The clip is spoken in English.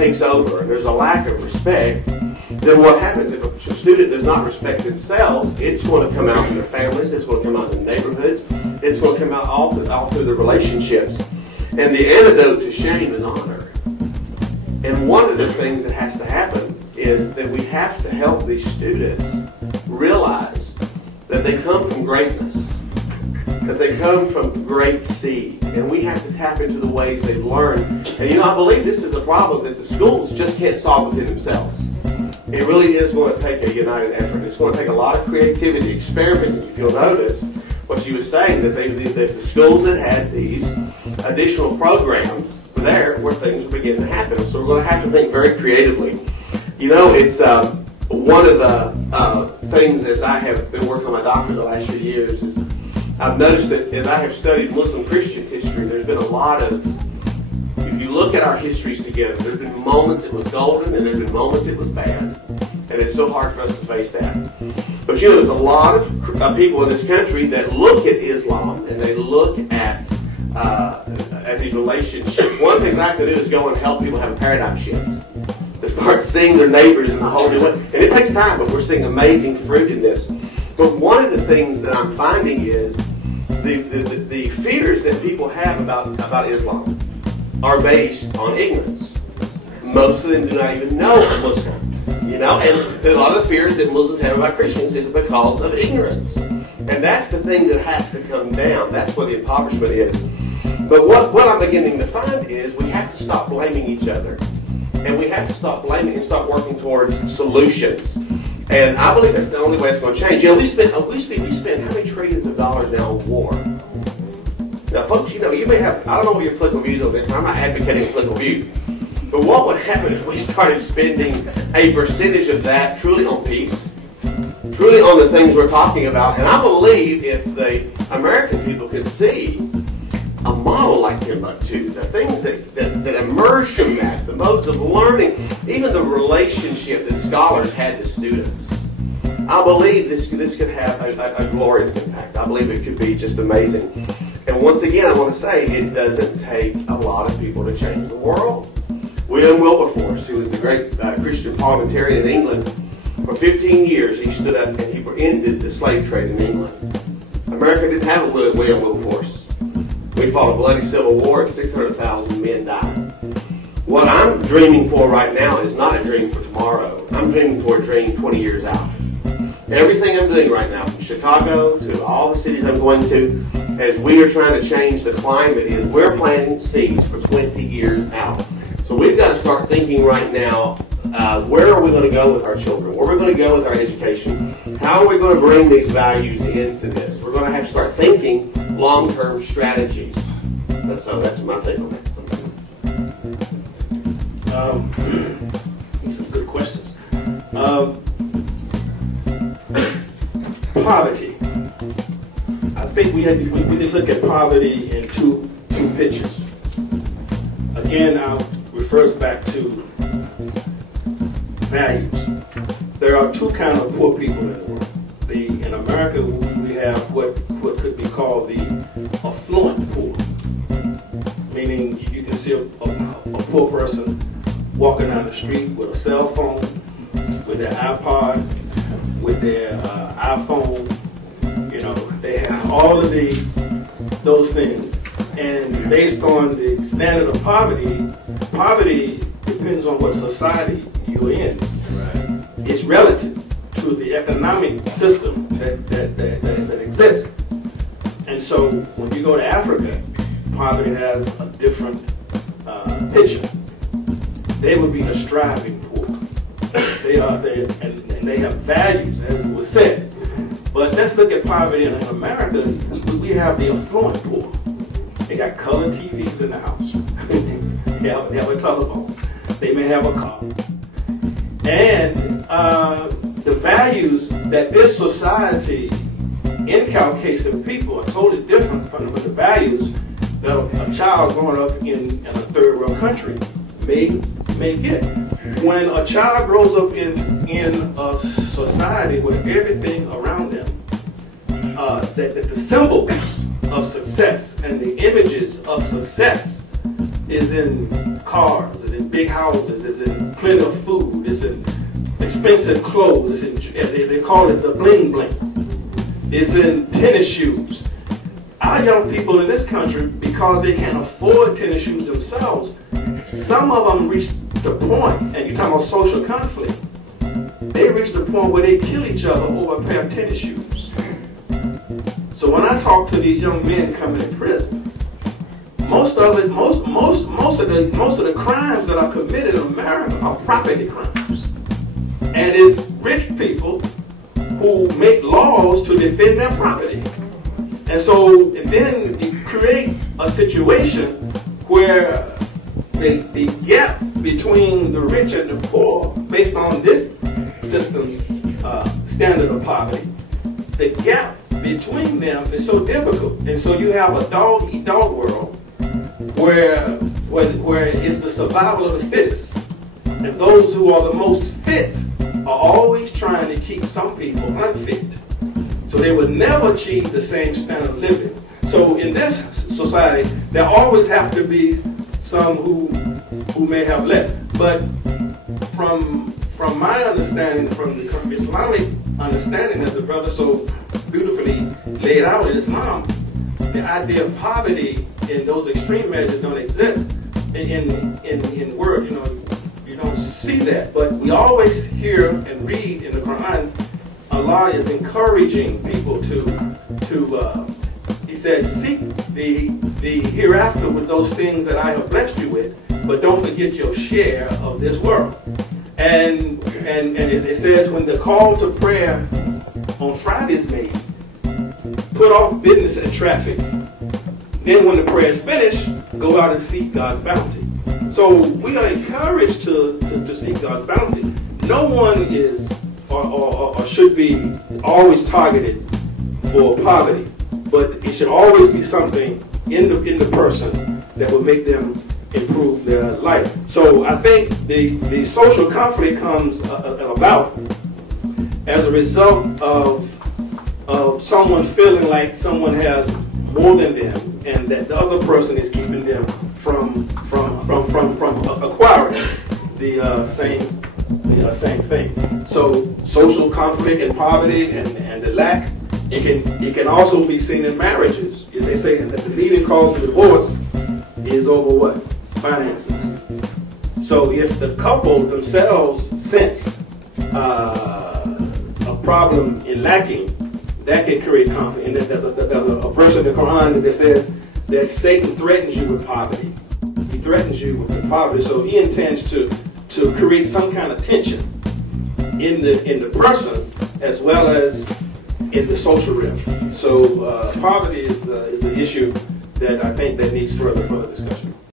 takes over and there's a lack of respect, then what happens if a student does not respect themselves? It's going to come out in their families, it's going to come out in the neighborhoods, it's going to come out all through their relationships. And the antidote to shame is honor. And one of the things that has to happen is that we have to help these students realize that they come from greatness, that they come from great seed, and we have to tap into the ways they've learned. And you know, I believe this is a problem that the schools just can't solve within themselves. It really is going to take a united effort. It's going to take a lot of creativity, experimenting. If you'll notice what she was saying, that the schools that had these additional programs there where things are beginning to happen. So we're going to have to think very creatively. You know, it's one of the things as I have been working on my doctorate the last few years is I've noticed that as I have studied Muslim Christian history, there's been a lot of, if you look at our histories together, there's been moments it was golden and there's been moments it was bad. And it's so hard for us to face that. But you know, there's a lot of people in this country that look at Islam and they look at these relationships. One thing I have to do is go and help people have a paradigm shift. To start seeing their neighbors in a whole new way. And it takes time, but we're seeing amazing fruit in this. But one of the things that I'm finding is the fears that people have about Islam are based on ignorance. Most of them do not even know a Muslim. You know, and a lot of the fears that Muslims have about Christians is because of ignorance. And that's the thing that has to come down. That's where the impoverishment is. But what I'm beginning to find is we have to stop blaming each other. And we have to stop blaming and start working towards solutions. And I believe that's the only way it's going to change. You know, we spend how many trillions of dollars now on war? Now, folks, you know, you may have, I don't know what your political views on this. I'm not advocating a political view. But what would happen if we started spending a percentage of that truly on peace, truly on the things we're talking about? And I believe if the American people could see a model like Timbuktu, the things that emerge from that, the modes of learning, even the relationship that scholars had to students, I believe this could have a glorious impact. I believe it could be just amazing. And once again, I want to say it doesn't take a lot of people to change the world. William Wilberforce, who was the great Christian parliamentarian in England, for 15 years he stood up and he ended the slave trade in England. America didn't have a William Wilberforce. We fought a bloody civil war and 600,000 men died. What I'm dreaming for right now is not a dream for tomorrow. I'm dreaming for a dream 20 years out. Everything I'm doing right now, from Chicago to all the cities I'm going to, as we are trying to change the climate, is we're planting seeds for 20 years out. So we've got to start thinking right now, where are we going to go with our children? Where are we going to go with our education? How are we going to bring these values into this? We're going to have to start thinking long-term strategies. That's my take on that. Some good questions. Poverty. I think we need to look at poverty in two pictures. Again, refers back to values. There are two kinds of poor people in the world. In America, we have what could be called the affluent poor, meaning you can see a poor person walking down the street with a cell phone, with their iPod, with their iPhone. You know, they have all of those things. And based on the standard of poverty, poverty depends on what society you're in. Right. It's relative to the economic system that exists. And so when you go to Africa, poverty has a different picture. They would be the striving poor. And they have values, as was said. But let's look at poverty in America. We have the affluent poor. They got color TVs in the house. They have a telephone. They may have a car. And the values that this society inculcates in people are totally different from the values that a child growing up in a third world country may get. When a child grows up in a society where everything around them, that the symbols of success and the images of success is in cars, it in big houses, it's in plenty of food, it's in expensive clothes, it's in, they call it the bling bling. It's in tennis shoes. Our young people in this country, because they can't afford tennis shoes themselves, some of them reach the point, and you're talking about social conflict, they reach the point where they kill each other over a pair of tennis shoes. So when I talk to these young men coming in prison, most of the crimes that are committed in America are property crimes. And it's rich people who make laws to defend their property. And so then you create a situation where the gap between the rich and the poor, based on this system's standard of poverty, the gap between them is so difficult. And so you have a dog-eat-dog world where it's the survival of the fittest. And those who are the most fit are always trying to keep some people unfit. So they will never achieve the same standard of living. So in this society, there always have to be some who may have less. But from my understanding, from the Islamic understanding, as the brother so beautifully laid out in Islam, the idea of poverty in those extreme measures don't exist in word. You don't see that. But we always hear and read in the Quran, Allah is encouraging people to He says, seek the hereafter with those things that I have blessed you with, but don't forget your share of this world. And it says, when the call to prayer on Friday is made, put off business and traffic. Then when the prayer is finished, go out and seek God's bounty. So we are encouraged to seek God's bounty. No one is or should be always targeted for poverty, but it should always be something in the person that will make them improve their life. So I think the social conflict comes about as a result of someone feeling like someone has more than them, and that the other person is keeping them from acquiring the same thing. So social conflict and poverty and the lack, it can also be seen in marriages. They say that the leading cause of divorce is over what? Finances. So if the couple themselves sense a problem in lacking, that can create conflict. And there's a verse in the Quran that says that Satan threatens you with poverty. He threatens you with the poverty. So he intends to create some kind of tension in the person as well as in the social realm. So poverty is an issue that I think that needs further discussion.